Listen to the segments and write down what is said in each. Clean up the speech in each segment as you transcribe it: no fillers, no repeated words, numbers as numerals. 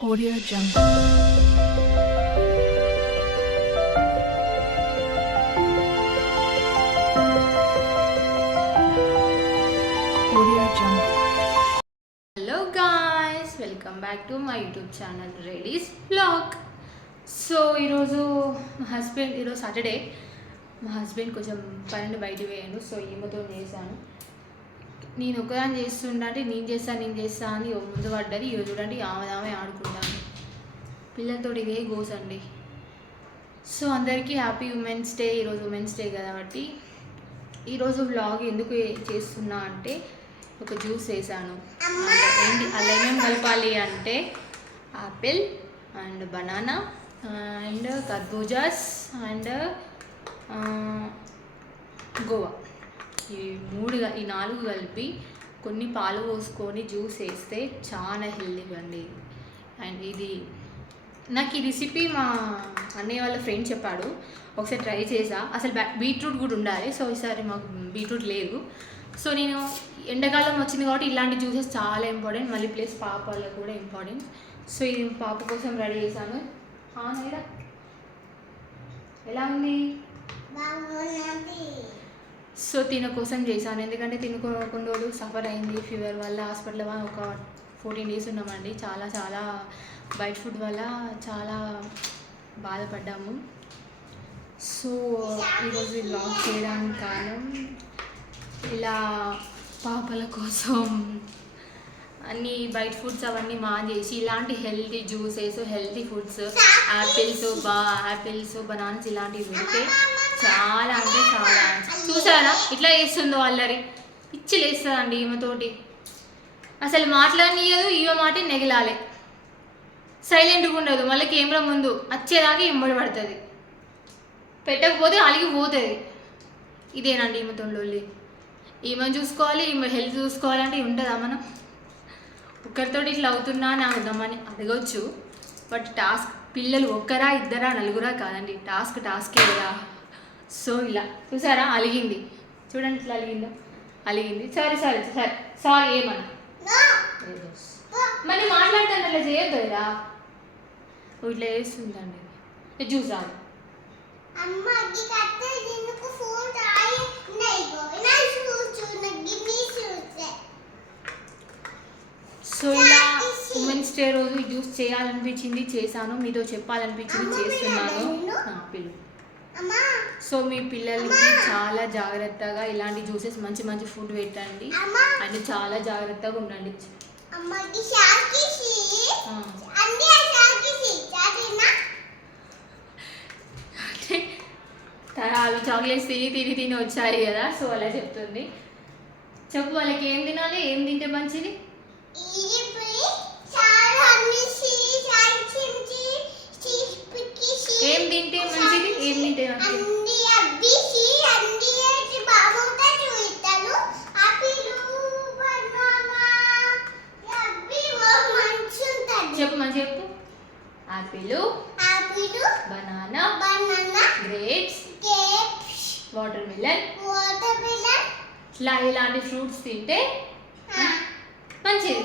Audio Jungle. Audio Jungle. Hello guys, welcome back to my YouTube channel Reddy's Vlog. So ఈరోజు మా husband ఈరోజు Saturday మా husband కొంచెం పన్నెండు బయటికి పోయాను. సో ఈమెతో చేశాను. నేను ఒకదాన్ని చేస్తుంటా అంటే నేను చేస్తా అని ముందు పడ్డది. ఈరోజు చూడండి ఆమె ఆడుకుంటాను పిల్లలతో ఇదే గోసండి. సో అందరికీ హ్యాపీ ఉమెన్స్ డే. ఈరోజు ఉమెన్స్ డే కాబట్టి ఈరోజు వ్లాగ్ ఎందుకు చేస్తున్నా అంటే ఒక జ్యూస్ వేసాను. ఏంటి అలా ఏమేమి కలపాలి అంటే యాపిల్ అండ్ బనానా అండ్ కర్బూజాస్ అండ్ గోవా ఈ నాలుగు కలిపి కొన్ని పాలు పోసుకొని జ్యూస్ వేస్తే చాలా హెల్తీగా అండి. అండ్ ఇది నాకు ఈ రెసిపీ మా అన్నయ్య వాళ్ళ ఫ్రెండ్ చెప్పాడు. ఒకసారి ట్రై చేసా. అసలు బీట్రూట్ కూడా ఉండాలి. సో ఈసారి మాకు బీట్రూట్ లేదు. సో నేను ఎండాకాలం వచ్చింది కాబట్టి ఇలాంటి జ్యూసెస్ చాలా ఇంపార్టెంట్. మళ్ళీ ప్లస్ పాప వాళ్ళకు కూడా ఇంపార్టెంట్. సో ఇది పాప కోసం రెడీ చేశాను. నైరా ఎలా ఉంది? సో తిన కోసం చేశాను. ఎందుకంటే తినకుండా సఫర్ అయింది ఫీవర్ వల్ల. హాస్పిటల్ ఒక 14 days ఉన్నామండి. చాలా బయట ఫుడ్ వల్ల చాలా బాధపడ్డాము. సో ఈరోజు వ్లాగ్ చేయడానికి కారణం ఇలా పాపల కోసం అన్నీ బయట ఫుడ్స్ అవన్నీ మానేసి ఇలాంటి healthy juices, healthy foods, apples bananas ఇలాంటివి పెడితే చాలా అంటే చాలా. చూసారా ఇట్లా చేస్తుందో అల్లరి పిచ్చి లేస్తుందండి ఈమెతోటి. అసలు మాట్లాడనీయదు. ఈమె మాట నెగలాలి. సైలెంట్గా ఉండదు. మళ్ళీ కెమెరా ముందు వచ్చేదాకా ఎంబడి పడుతుంది. పెట్టకపోతే అలిగిపోతుంది. ఇదేనండి ఈమెతో లొల్లి. ఈమెను చూసుకోవాలి, ఈమె హెల్త్ చూసుకోవాలంటే ఉంటుందా? మనం ఒక్కరితో ఇట్లా అవుతున్నా అని అవుదామని అడగవచ్చు. బట్ టాస్క్ పిల్లలు ఒక్కరా ఇద్దరా నలుగురా కాదండి. టాస్కే కదా. సో ఇలా చూసారా అలిగింది. చూడండి ఇట్లా అలిగింది. సారీ ఏమన్నా మరి మాట్లాడతాను అలా చేయొద్దు కదా. ఇట్లా చేస్తుందండి. చూసాను సో ఇలా ఉమెన్స్ డే రోజు జ్యూస్ చేయాలనిపించింది, చేశాను. మీతో చెప్పాలనిపించింది, చేస్తున్నాను. పిల్లలు సో మీ పిల్లలకి చాలా జాగ్రత్తగా ఇలాంటి జ్యూసెస్ మంచి ఫుడ్ పెట్టండి. అండ్ చాలా జాగ్రత్తగా ఉండండి. అవి చాక్లెట్స్ తిని వచ్చాయి కదా. సో అలా చెప్తుంది. చెప్పు వాళ్ళకి ఏం తినాలి, ఏం తింటే మంచిది? ఏం తింటే మంచిది, ఏం తింటే మంచిది? చెప్పు మంచి చెప్పు. Apple, banana, grapes, water melon ఇలాంటి ఫ్రూట్స్ తింటే మంచిది.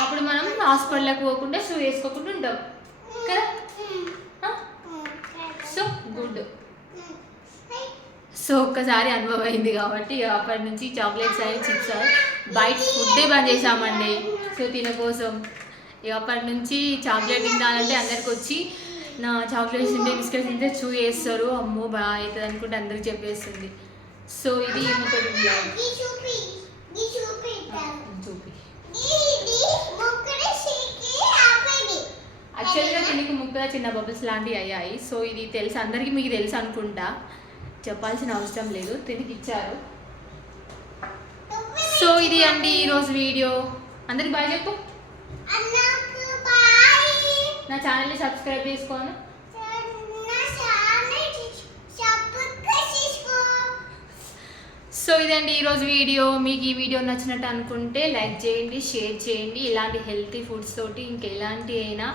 అప్పుడు మనం హాస్పిటల్కి పోకుండా షూ వేసుకోకుండా ఉంటాం కదా. So good. సో ఒక్కసారి అనుభవం అయింది కాబట్టి అప్పటి నుంచి చాక్లెట్స్ అయ్యి చిప్స్ బయట ఫుడ్డే బంద్ చేసామండి. సో తిన కోసం అప్పటి నుంచి చాక్లెట్ తినాలంటే అందరికి వచ్చి నా చాక్లెట్స్ తింటే బిస్కెట్స్ తింటే చూ చేస్తారు. అమ్మో బాగా అవుతుంది అనుకుంటే అందరికి చెప్పేస్తుంది. సో ఇది చూపి యాక్చువల్గా దీనికి ముక్కల చిన్న బబుల్స్ లాంటివి అయ్యాయి. సో ఇది తెలుసు అందరికీ, మీకు తెలుసు అనుకుంటా, చెప్పాల్సిన అవసరం లేదు. తిరిగి ఇచ్చారు. సో ఇది అండి ఈరోజు వీడియో. అందరికి బాయ్ చెప్పు. నా ఛానల్ని సబ్స్క్రైబ్ చేసుకోను. సో ఇదండి ఈరోజు వీడియో. మీకు ఈ వీడియో నచ్చినట్టు అనుకుంటే లైక్ చేయండి, షేర్ చేయండి. ఇలాంటి హెల్తీ ఫుడ్స్ తోటి ఇంకెలాంటి అయినా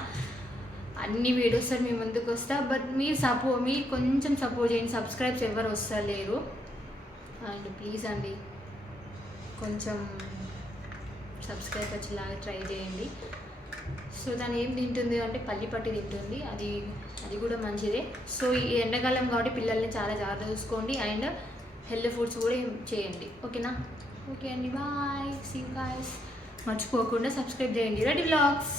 అన్ని వీడియోస్ మీ ముందుకు వస్తా. బట్ మీరు కొంచెం సపోర్ట్ చేయండి. సబ్స్క్రైబ్స్ ఎవరు వస్తలేరు. అండ్ ప్లీజ్ అండి కొంచెం సబ్స్క్రైబ్ వచ్చేలాగా ట్రై చేయండి. సో తను ఏం తింటుంది అంటే పల్లి పట్టి తింటుంది, అది అది కూడా మంచిదే. సో ఈ ఎండాకాలం కాబట్టి పిల్లల్ని చాలా జాగ్రత్త చూసుకోండి అండ్ హెల్తీ ఫుడ్స్ కూడా చేయండి. ఓకేనా? ఓకే అండి, బాయ్, సీ యు గైస్. మర్చిపోకుండా సబ్స్క్రైబ్ చేయండి రెడీ వ్లాగ్స్.